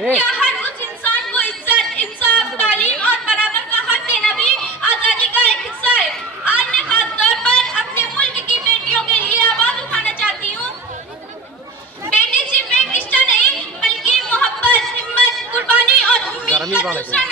क्या हर उस इंसान को इज्जत, इंसाफ, तालीम और बराबर का हक देना भी आजादी का एक हिस्सा है। आज मैं खास तौर पर अपने मुल्क की बेटियों के लिए आवाज उठाना चाहती हूँ। बेटी सिर्फ एक रिश्ता नहीं बल्कि मोहब्बत, हिम्मत, कुर्बानी और उम्मीद का दूसरा